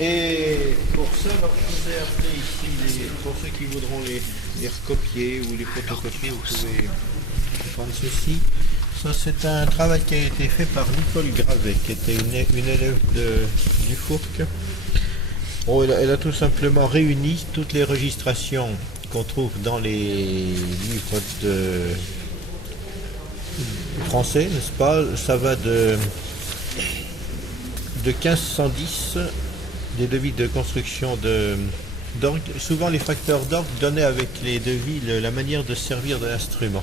Et pour ça, alors, je vous ai appelé ici, pour ceux qui voudront les recopier ou les photocopier, vous pouvez prendre ceci. Ça, c'est un travail qui a été fait par Nicole Gravet, qui était une élève du Fourc. Bon, elle a tout simplement réuni toutes les registrations qu'on trouve dans les livres de français, n'est-ce pas? Ça va de 1510, des devis de construction d'orgue. Souvent les facteurs d'orgue donnaient avec les devis la manière de servir de l'instrument,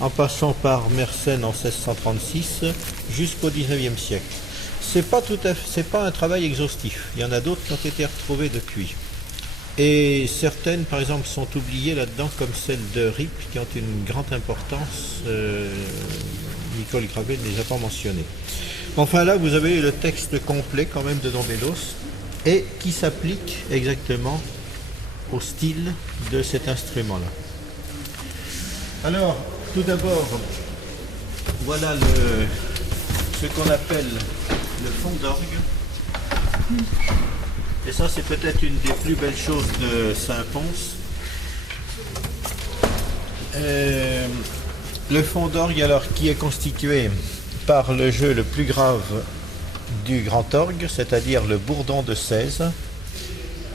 en passant par Mersenne en 1636 jusqu'au 19e siècle. C'est pas un travail exhaustif. Il y en a d'autres qui ont été retrouvés depuis. Et certaines, par exemple, sont oubliées là-dedans, comme celle de Rip, qui ont une grande importance. Nicole Gravet ne les a pas mentionnées. Enfin là, vous avez le texte complet quand même de Dombélos, et qui s'applique exactement au style de cet instrument-là. Alors, tout d'abord, voilà ce qu'on appelle le fond d'orgue. Et ça, c'est peut-être une des plus belles choses de Saint-Pons. Le fond d'orgue, alors, qui est constitué par le jeu le plus grave du grand orgue, c'est-à-dire le bourdon de 16,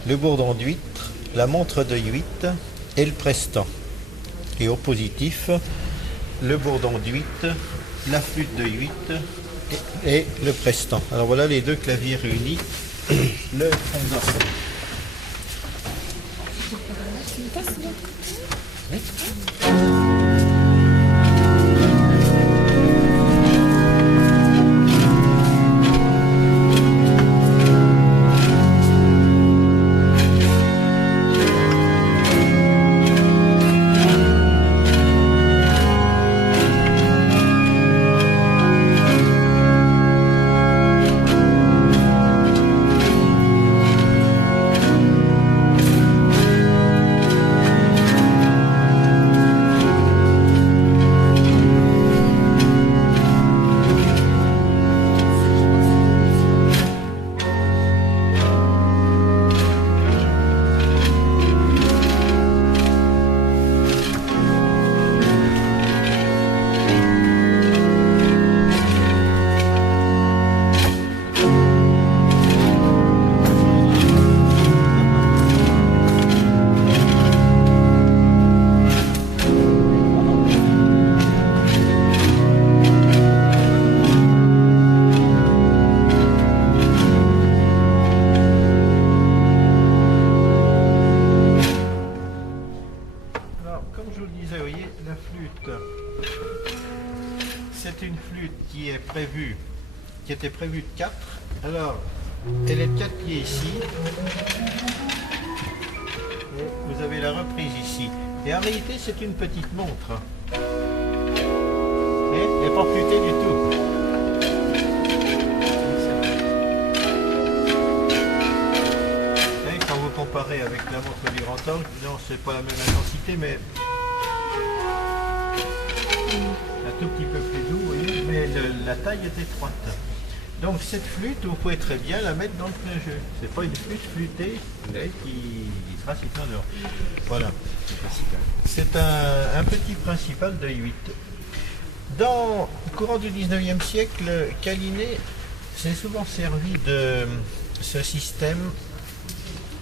le bourdon d'huître, la montre de 8 et le prestant. Et au positif, le bourdon d'huître, la flûte de 8 et le prestant. Alors voilà les deux claviers réunis, le fond d'orgue. Qui était prévue de 4. Alors, elle est de 4 pieds ici. Et vous avez la reprise ici. Et en réalité, c'est une petite montre. Et elle n'est pas flûtée du tout. Et quand vous comparez avec la montre du grand orgue, non, c'est pas la même intensité, mais un tout petit peu plus doux, vous voyez, mais la taille est étroite. Donc cette flûte, vous pouvez très bien la mettre dans le plein jeu. C'est pas une flûte flûtée qui sera située en dehors. Voilà. C'est un petit principal de 8. Dans le courant du 19e siècle, Calinet s'est souvent servi de ce système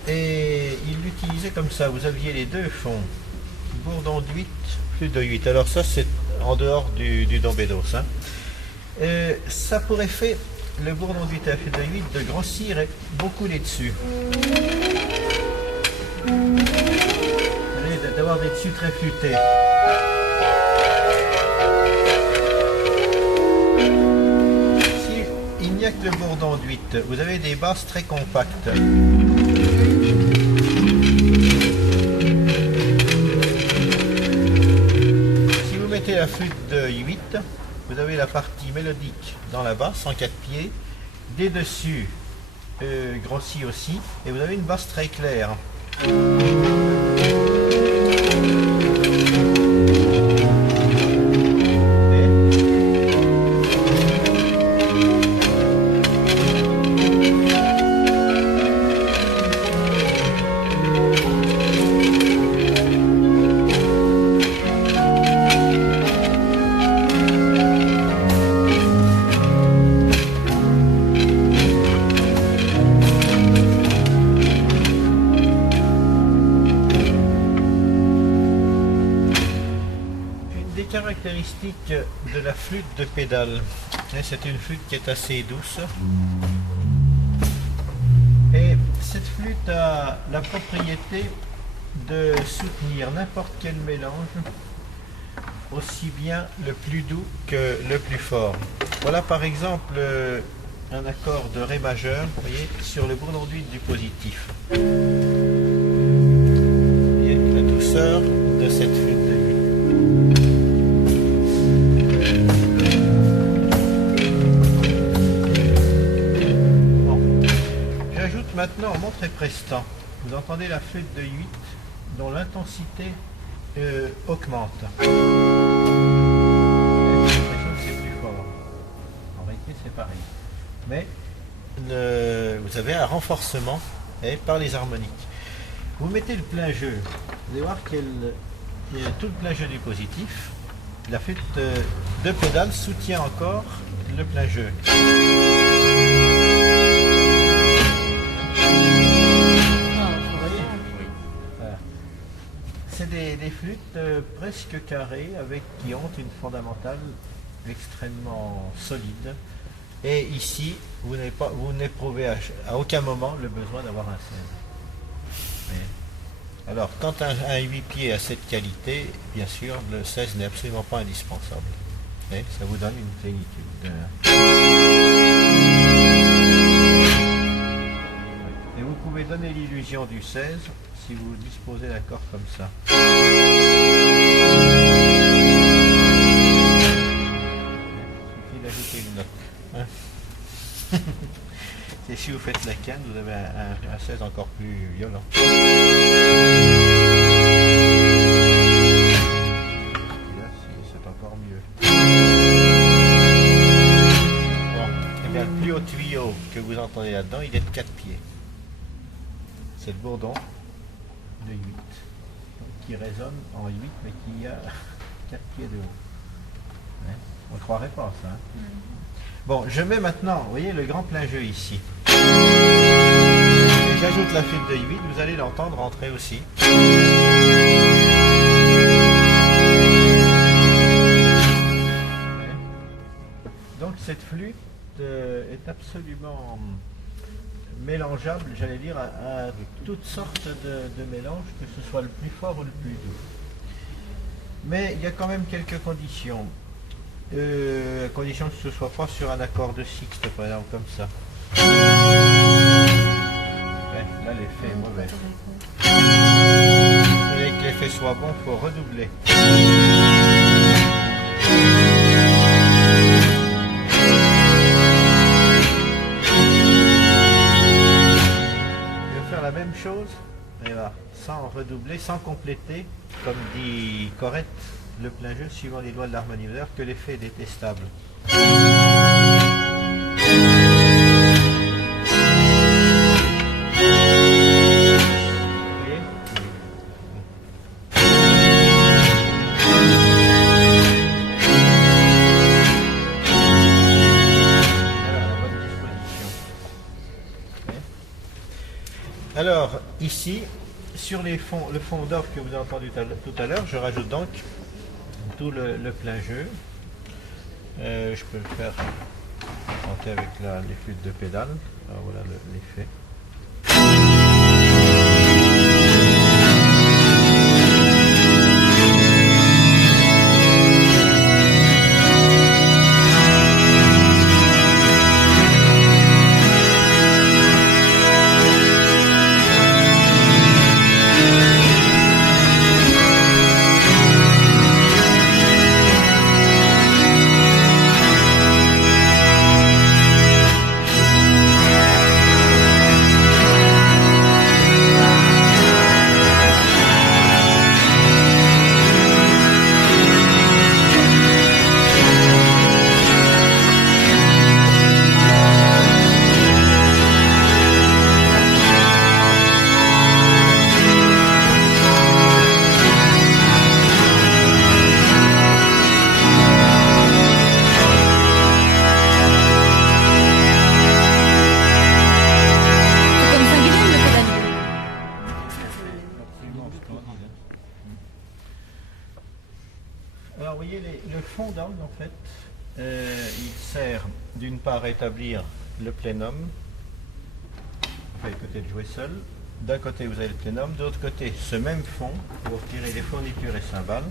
et il l'utilisait comme ça. Vous aviez les deux fonds, bourdon de 8, flûte de 8. Alors ça, c'est en dehors du Dombélos. Hein. Ça pourrait faire le bourdon de 8 et la flûte de 8 de grossir beaucoup les dessus. D'avoir des dessus très flûtés. S'il n'y a que le bourdon de 8, vous avez des basses très compactes. Si vous mettez la flûte de 8, vous avez la partie mélodique dans la basse en 4 pieds, des dessus grossis aussi, et vous avez une basse très claire. caractéristiques de la flûte de pédale. C'est une flûte qui est assez douce. Et cette flûte a la propriété de soutenir n'importe quel mélange, aussi bien le plus doux que le plus fort. Voilà par exemple un accord de Ré majeur, vous voyez, sur le bourdon d'huile du positif. Vous voyez la douceur de cette flûte de huile. Bon. J'ajoute maintenant en montre et prestant. Vous entendez la flûte de 8 dont l'intensité augmente. J'ai l'impression que c'est plus fort. En réalité, c'est pareil. Mais vous avez un renforcement par les harmoniques. Vous mettez le plein jeu. Vous allez voir qu'il y a tout le plein jeu du positif. La flûte de pédale soutient encore le plein jeu. C'est des flûtes presque carrées qui ont une fondamentale extrêmement solide. Et ici, vous n'éprouvez à aucun moment le besoin d'avoir un 16. Alors, quand un 8 pieds a cette qualité, bien sûr, le 16 n'est absolument pas indispensable. Et ça vous donne une plénitude. Et vous pouvez donner l'illusion du 16 si vous disposez l'accord comme ça. Il suffit d'ajouter une note. Et si vous faites la canne, vous avez un 16 encore plus violent. Là, c'est encore mieux. Bon, et bien, le plus haut tuyau que vous entendez là-dedans, il est de 4 pieds. C'est le bourdon de 8, qui résonne en 8, mais qui a 4 pieds de haut. On ne croirait pas ça. Bon, je mets maintenant, vous voyez, le grand plein jeu ici. Et j'ajoute la flûte de 8, vous allez l'entendre entrer aussi. Donc cette flûte est absolument mélangeable, j'allais dire, à toutes sortes de mélanges, que ce soit le plus fort ou le plus doux. Mais il y a quand même quelques conditions. À condition que ce ne soit pas sur un accord de sixte, par exemple, comme ça. Là, l'effet est mauvais. Vous voulez que l'effet soit bon, il faut redoubler. La même chose, et là, sans redoubler, sans compléter, comme dit Corrette, le plein jeu suivant les lois de l'harmonie mineure, que l'effet est détestable. Vous voyez ? Voilà, la bonne disposition. Alors, ici, sur le fond d'orgue que vous avez entendu tout à l'heure, je rajoute donc tout le plein jeu. Je peux le faire chanter avec les flûtes de pédale. Alors voilà l'effet. fond d'orgue en fait, il sert d'une part à établir le plénum, le côté de jouer seul. D'un côté vous avez le plénum, de l'autre côté ce même fond, vous retirez les fournitures et cymbales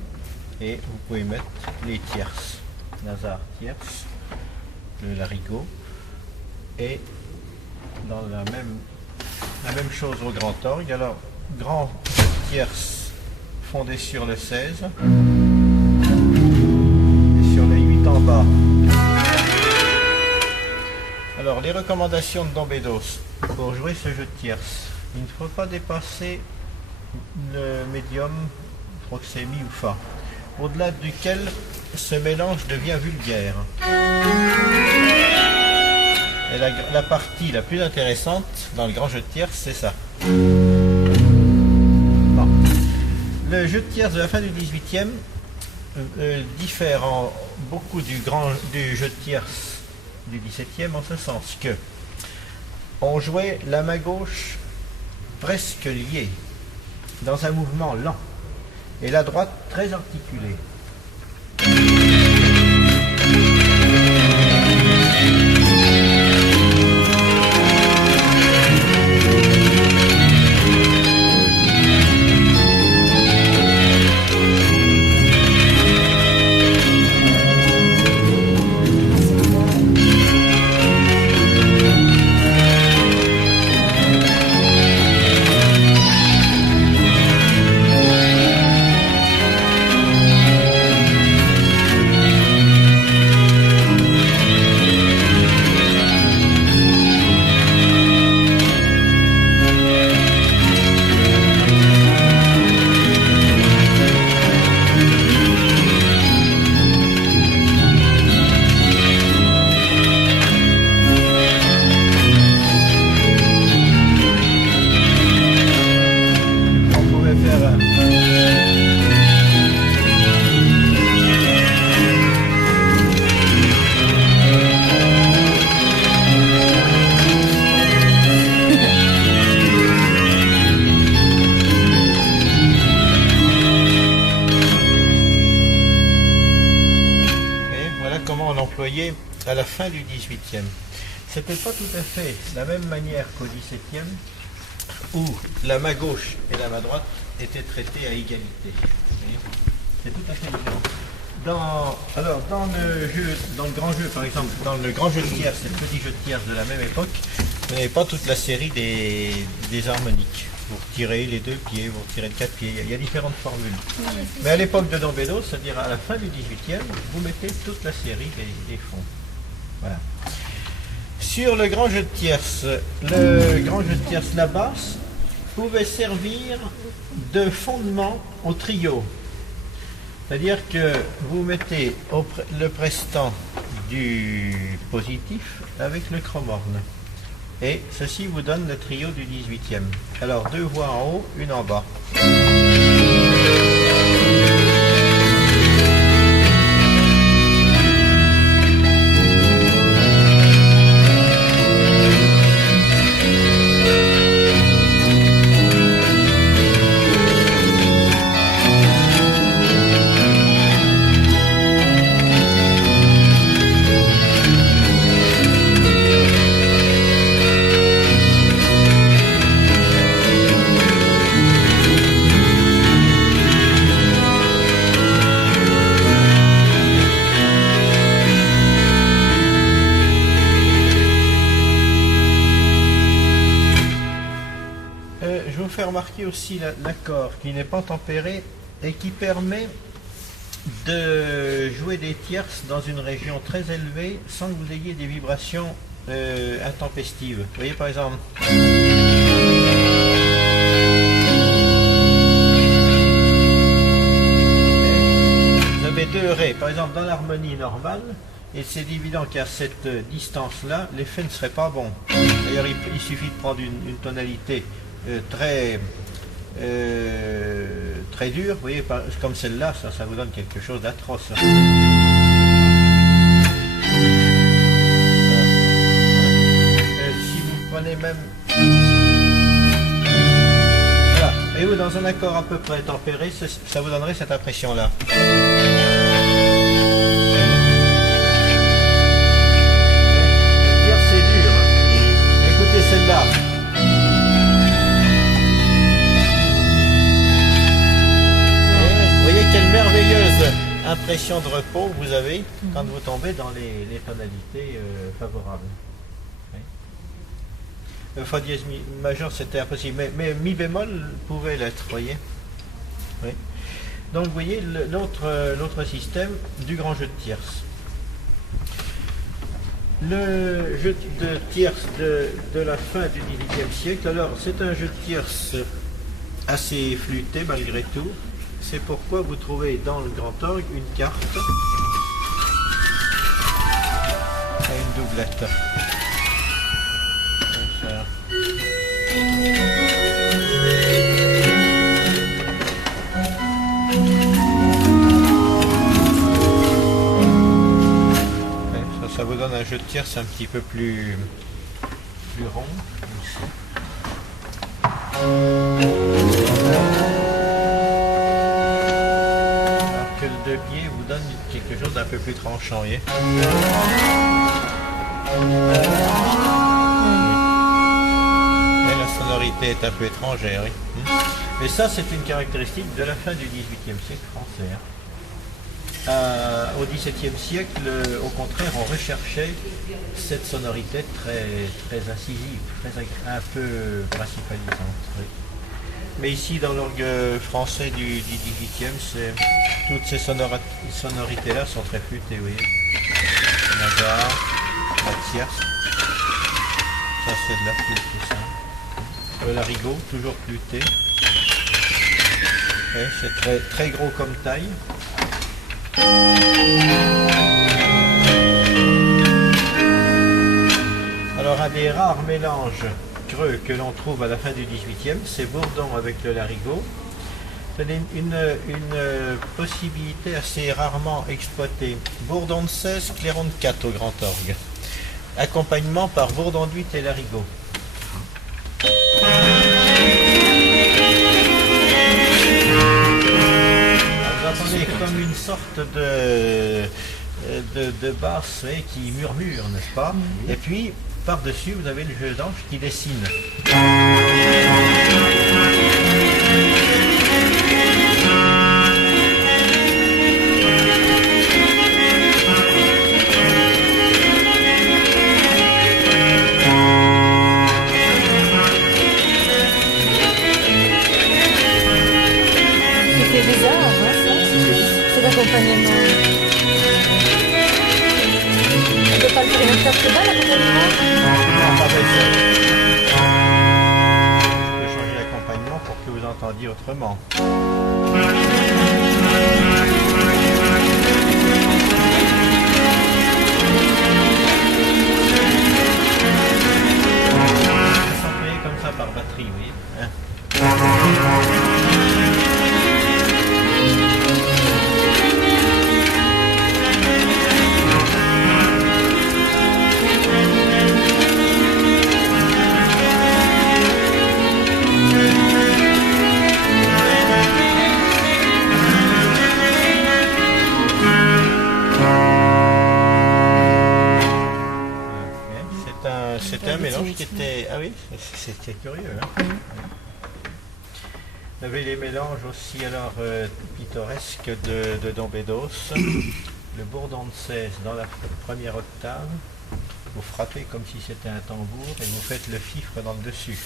et vous pouvez mettre les tierces, Nazar tierce, le larigot, et dans la même chose au grand orgue. Alors grand tierce fondé sur le 16 et sur les 8 en bas. Alors les recommandations de Don Bédos pour jouer ce jeu de tierce: il ne faut pas dépasser le médium, je crois que c'est mi ou fa, au-delà duquel ce mélange devient vulgaire. Et la partie la plus intéressante dans le grand jeu de tierce, c'est ça. Bon. Le jeu de tierce de la fin du 18e diffère beaucoup du jeu de tierce du 17e, en ce sens que on jouait la main gauche presque liée, dans un mouvement lent, et la droite très articulée. À la fin du 18e. C'était pas tout à fait la même manière qu'au 17e, où la main gauche et la main droite étaient traitées à égalité. C'est tout à fait différent. Dans le grand jeu, par exemple, dans le grand jeu de tierce et le petit jeu de tierce de la même époque, vous n'avez pas toute la série des harmoniques. Vous retirez les 2 pieds, vous retirez le 4 pieds, il y a différentes formules. Mais à l'époque de Don Bédos, c'est-à-dire à la fin du 18e, vous mettez toute la série des fonds. Voilà. Sur le grand jeu de tierce, la basse pouvait servir de fondement au trio. C'est-à-dire que vous mettez le prestant du positif avec le chromorne. Et ceci vous donne le trio du 18e. Alors 2 voix en haut, 1 en bas. Remarquer aussi l'accord qui n'est pas tempéré et qui permet de jouer des tierces dans une région très élevée sans que vous ayez des vibrations intempestives. Vous voyez par exemple, vous avez 2 ré, par exemple dans l'harmonie normale, et c'est évident qu'à cette distance-là, l'effet ne serait pas bon. D'ailleurs, il suffit de prendre une tonalité très dure, vous voyez, comme celle-là, ça vous donne quelque chose d'atroce. Si vous prenez même... Voilà, et vous dans un accord à peu près tempéré, ça vous donnerait cette impression-là. celle-là. Vous voyez quelle merveilleuse impression de repos vous avez quand vous tombez dans les tonalités favorables. Oui. Le fa dièse majeur c'était impossible, mais mi bémol pouvait l'être, voyez. Oui. Donc vous voyez l'autre système du grand jeu de tierces. Le jeu de tierces de la fin du XVIIIe siècle, alors c'est un jeu de tierces assez flûté malgré tout. C'est pourquoi vous trouvez dans le grand orgue une carte et une doublette. Ça vous donne un jeu de tierces un petit peu plus rond. Alors que le deux pieds vous donne quelque chose d'un peu plus tranchant, voyez. Et la sonorité est un peu étrangère, oui. Mais ça, c'est une caractéristique de la fin du XVIIIe siècle français. Au XVIIe siècle, au contraire, on recherchait cette sonorité très incisive, un peu principalisante. Oui. Mais ici, dans l'orgue français du XVIIIe, toutes ces sonorités-là sont très flûtées, vous voyez. Navarre, la tierce, ça c'est de la flûte, tout ça. Le larigot, toujours flûté. Oui, c'est très gros comme taille. Alors un des rares mélanges creux que l'on trouve à la fin du XVIIIe, c'est Bourdon avec le larigot. C'est une possibilité assez rarement exploitée. Bourdon de 16, clairon de 4 au grand orgue. Accompagnement par bourdon de 8 et larigot. Vous entendez comme une sorte de basse qui murmure, n'est-ce pas? Et puis, par-dessus, vous avez le jeu d'ange qui dessine. C'est bizarre, hein, ça? C'est d'accompagnement. On peut pas le faire une carte bas, l'accompagnement? Non, pas ça. Je peux changer l'accompagnement pour que vous entendiez autrement. Ils sont payés comme ça par batterie, vous voyez. Hein? C'était un mélange qui était... Ah oui, c'était curieux. Hein? On avait les mélanges aussi alors pittoresques de Don Bédos. Le bourdon de 16 dans la première octave. Vous frappez comme si c'était un tambour et vous faites le fifre dans le dessus.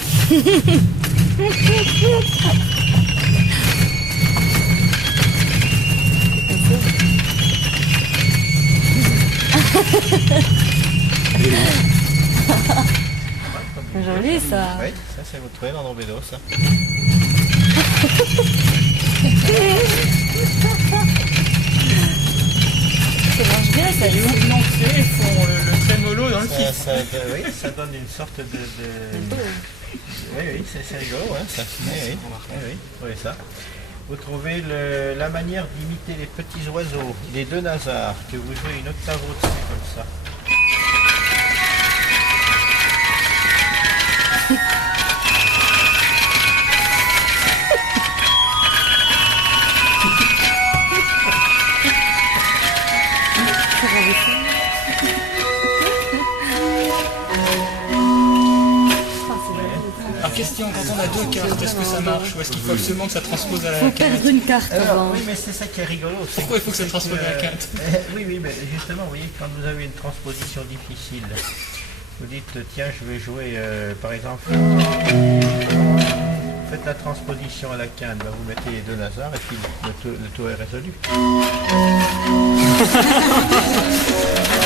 C'est joli ça. Oui, ça c'est vous trouvez dans Don Bédos. Ça. Ça marche bien ça. Les hauts financiers font le trémolo dans le titre. Oui, ça donne une sorte de... Oui, c'est rigolo, hein, ça. Oui, vous trouvez ça. Vous trouvez la manière d'imiter les petits oiseaux, les deux nasards, que vous jouez une octave au-dessus comme ça. question, quand on a deux cartes, est-ce que ça marche ou est-ce qu'il faut absolument que ça transpose à la Faut quinte? perdre une carte Alors, avant. oui, mais c'est ça qui est rigolo. Pourquoi il faut que ça transpose à la quinte? Oui, oui, mais justement, vous voyez, quand vous avez une transposition difficile, vous dites, tiens, je vais jouer, par exemple, faites la transposition à la quinte, ben, vous mettez les deux hasards et puis le tour est résolu. Vous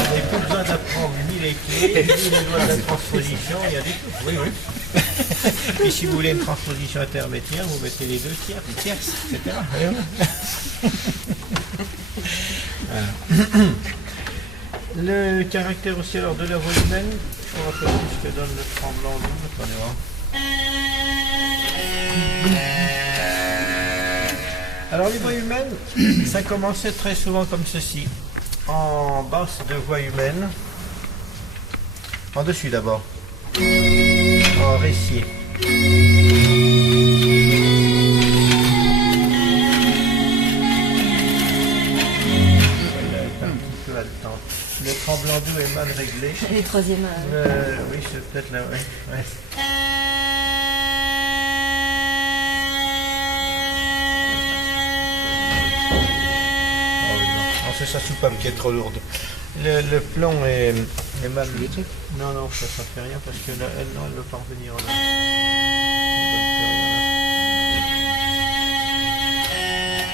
n'avez plus besoin d'apprendre ni les clés, ni les lois de la transposition, il y a des trucs. Oui, oui. Puis si vous voulez une transposition intermédiaire, vous mettez les deux tiers, les tierces, etc. Voilà. Le caractère aussi alors de la voix humaine, je me rappelle plus ce que donne le tremblant doux, attendez voir. Alors les voix humaines, ça commençait très souvent comme ceci, en basse de voix humaine, en dessus d'abord, en récier. Le tremblant doux est mal réglé. Les troisièmes. Oui, c'est peut-être là, ouais. Oh, oui, non, c'est sa soupape qui est trop lourde. Le plomb est mal. Non, non, ça fait rien parce que là, elle ne peut pas revenir là.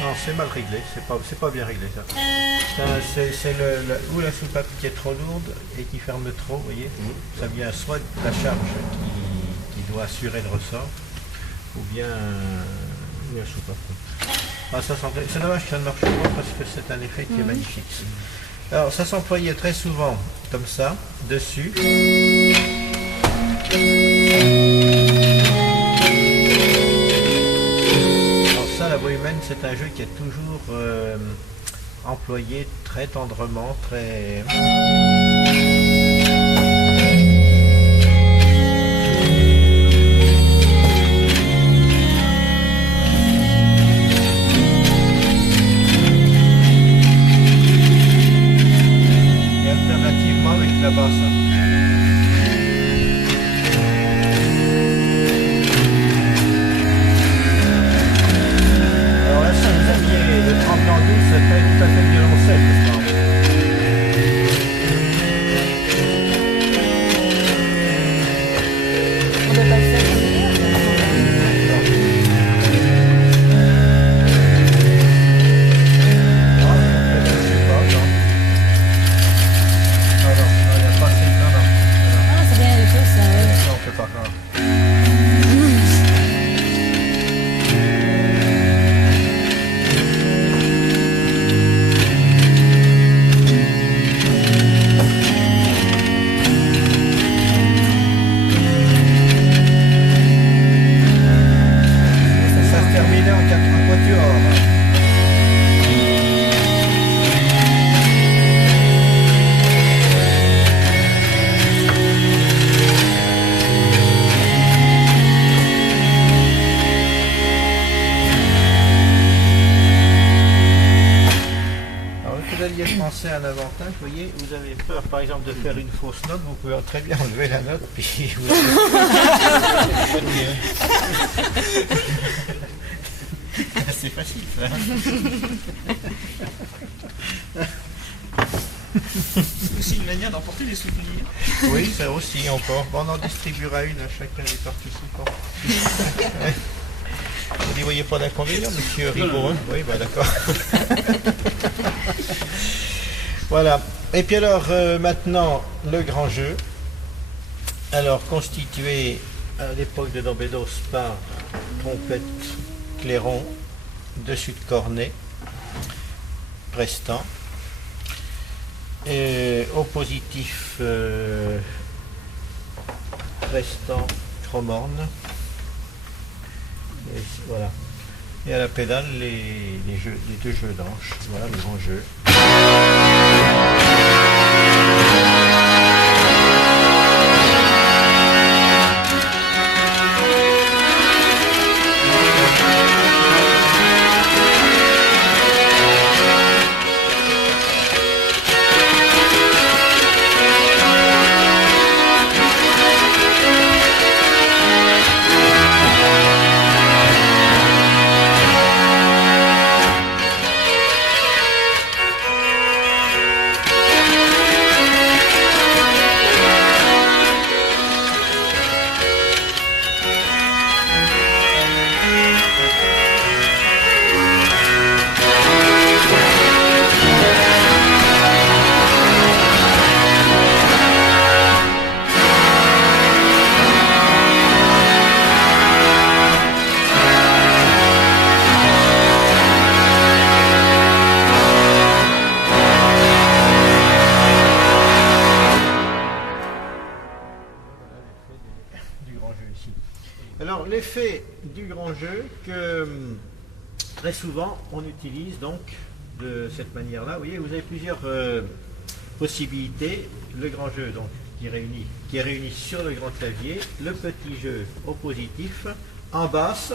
Non, c'est mal réglé, c'est pas bien réglé ça. C'est ou la soupape qui est trop lourde et qui ferme trop, vous voyez. Ça vient soit de la charge qui doit assurer le ressort, ou bien la soupape. Ah, c'est dommage que ça ne marche pas parce que c'est un effet qui est magnifique. Alors ça s'employait très souvent comme ça, dessus. La voix humaine, c'est un jeu qui est toujours employé très tendrement, très... Et alternativement avec la basse. Le tremblant doux, c'est pas tout à fait violoncelle, n'est-ce pas? On ne peut pas le faire comme Ah, c'est bien les choses, ça. Ouais. Non, on peut pas. Non. Ça se terminait en 4 quatuors. Alors, vous alliez penser à un avantage, vous voyez, vous avez peur par exemple de faire une fausse note, vous pouvez très bien enlever la note, puis vous c'est facile ça. C'est aussi une manière d'emporter des souvenirs. Oui, ça aussi encore. Bon, on en distribuera une à chacun des participants. Ouais. Vous n'y voyez pas d'inconvénient, monsieur Rigaud, hein? Oui, bah d'accord. Voilà. Et puis alors, maintenant, le grand jeu. Alors, constitué à l'époque de Dombedos par trompette, clairon, dessus de cornet, prestant, et au positif, prestant, chromorne. Et voilà. Et à la pédale, les deux jeux d'anches. Voilà le grand jeu. ici. Alors l'effet du grand jeu que très souvent on utilise donc de cette manière-là. Vous voyez, vous avez plusieurs possibilités. Le grand jeu donc qui est réuni sur le grand clavier, le petit jeu au positif, en basse.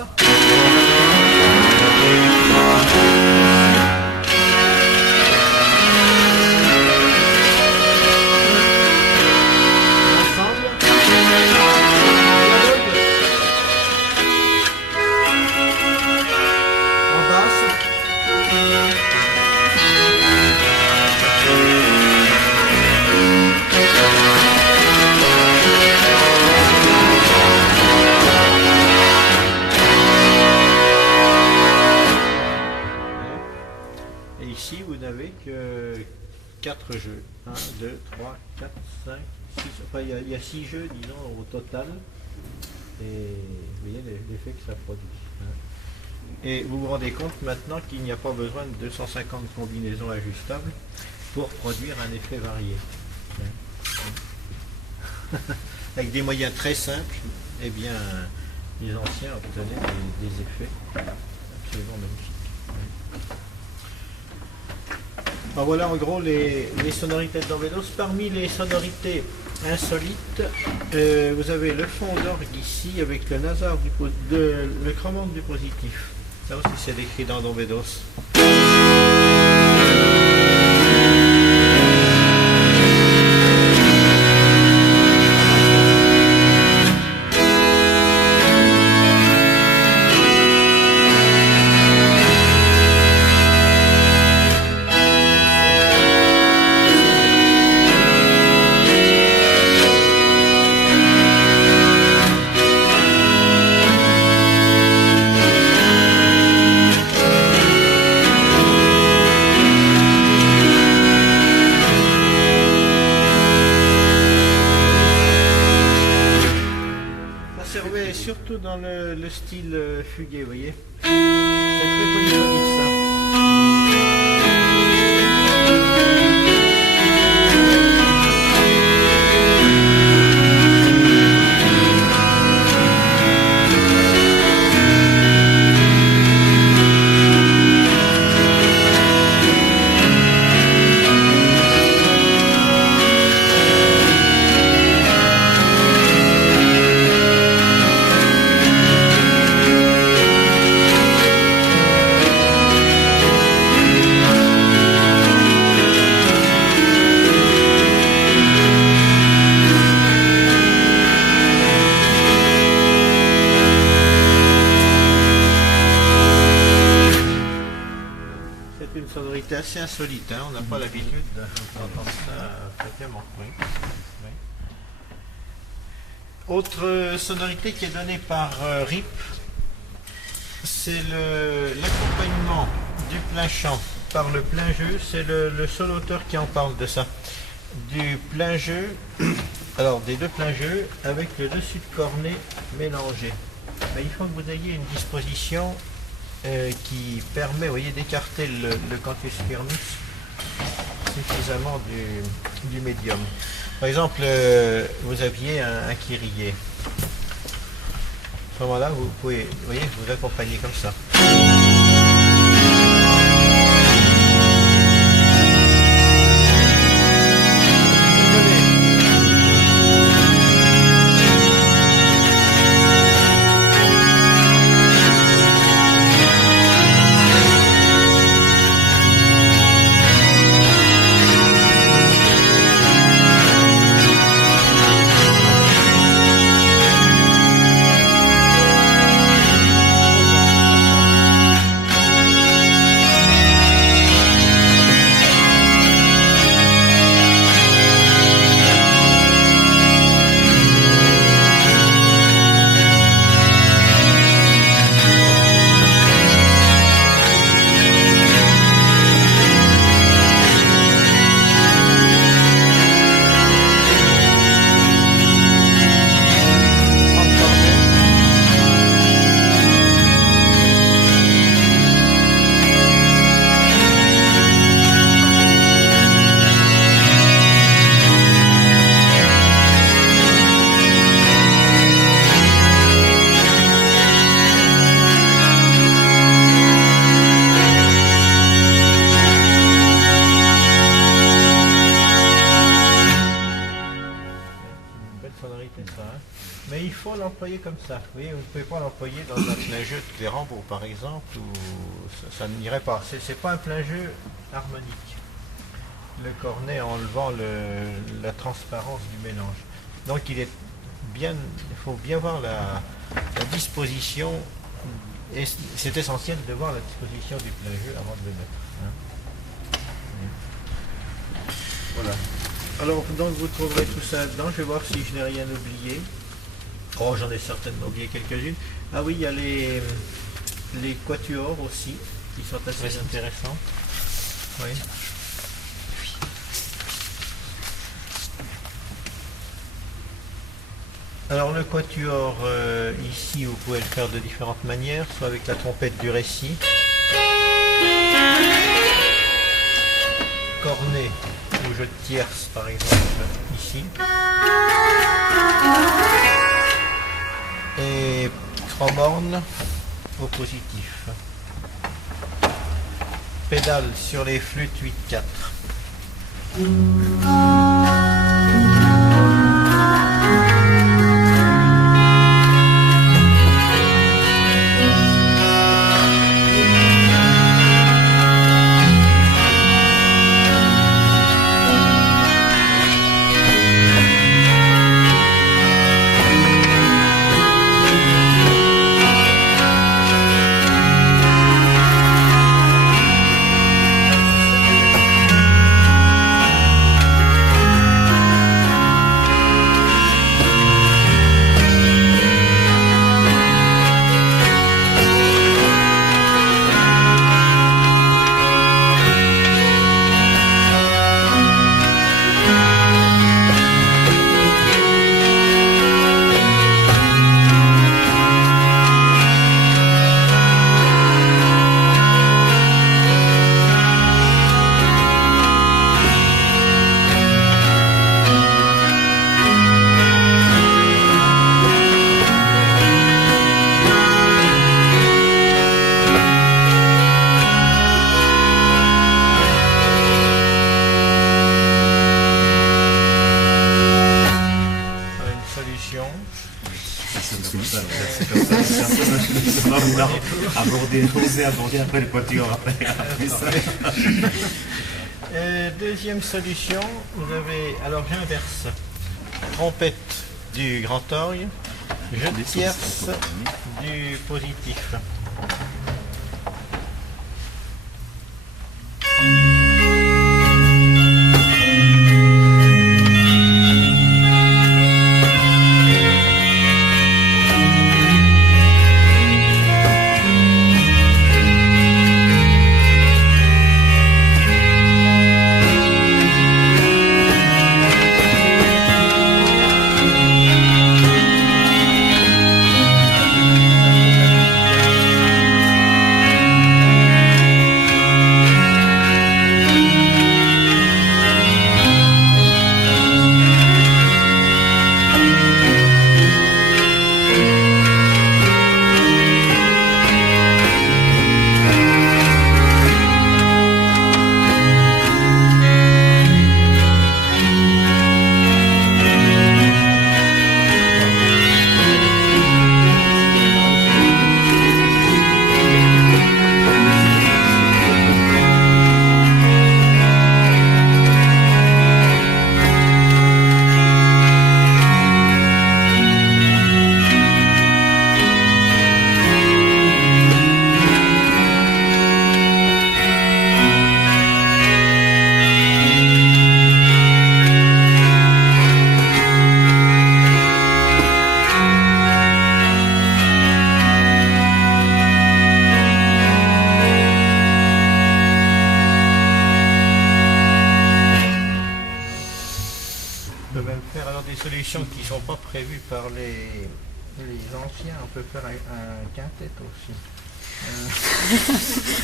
Ici, vous n'avez que 4 jeux. 1, 2, 3, 4, 5, 6. Enfin, il y a 6 jeux, disons, au total. Et vous voyez l'effet que ça produit. Et vous vous rendez compte maintenant qu'il n'y a pas besoin de 250 combinaisons ajustables pour produire un effet varié. Avec des moyens très simples, eh bien, les anciens obtenaient des effets absolument magnifiques. Alors voilà en gros les sonorités de Dombedos. Parmi les sonorités insolites, vous avez le fond d'orgue ici avec le nasard le chromande du positif. Ça aussi c'est décrit dans Dombedos. Surtout dans le style fugué, vous voyez. C'est très polyphonique ça. C'est une sonorité assez insolite, hein. On n'a pas l'habitude d'entendre ça fréquemment. Oui. Oui. Autre sonorité qui est donnée par RIP, c'est l'accompagnement du plein chant par le plein jeu. C'est le seul auteur qui en parle de ça. Du plein jeu, alors des deux pleins jeux avec le dessus de cornet mélangé. Mais il faut que vous ayez une disposition qui permet, vous voyez, d'écarter le cantus firmus suffisamment du médium. Par exemple, vous aviez un kyrie. À ce moment-là, vous pouvez, vous voyez, vous accompagner comme ça. Oui, vous ne pouvez pas l'employer dans un plein jeu de Clérambault, par exemple, où ça n'irait pas. C'est pas un plein jeu harmonique. Le cornet enlevant la transparence du mélange. Donc il faut bien voir la disposition, et c'est essentiel de voir la disposition du plein jeu avant de le mettre. Hein. Voilà. Alors donc vous trouverez tout ça dedans, je vais voir si je n'ai rien oublié. Oh, j'en ai certainement oublié quelques-unes. Ah oui, il y a les quatuors aussi, qui sont assez intéressants. Oui. Alors le quatuor, ici, vous pouvez le faire de différentes manières, soit avec la trompette du récit, cornet ou jeu de tierce, par exemple, ici, et chromorne au positif. Pédale sur les flûtes 8/4. Aborder après le quatuor après ça. Deuxième solution, vous avez, alors j'inverse, trompette du grand orgue, jeu de tierce du positif. Qui ne sont pas prévues par les anciens, on peut faire un quintet aussi.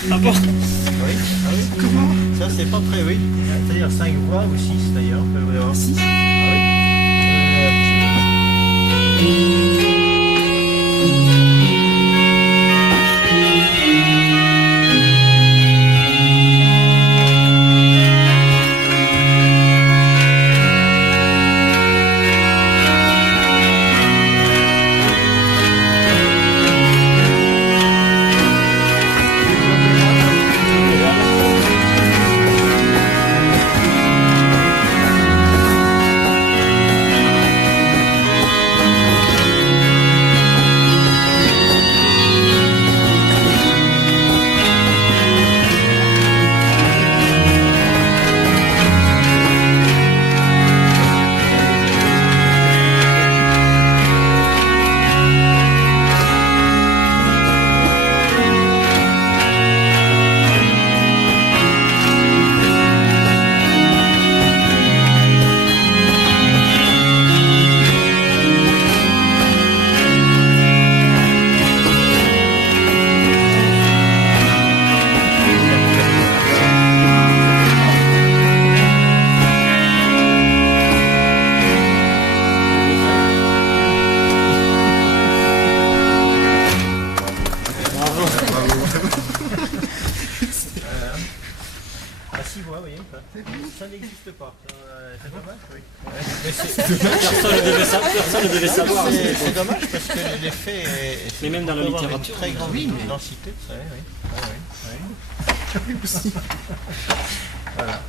Ah bon? Oui, ah oui. Comment? Ça c'est pas prévu, c'est-à-dire 5 voix ou 6 d'ailleurs, on peut voir. 6? pas. C'est dommage, oui. Personne ne devait savoir. C'est dommage parce que l'effet est. Mais même dans la peut avoir littérature, une très grande oui, mais- densité, ça, oui. Voilà.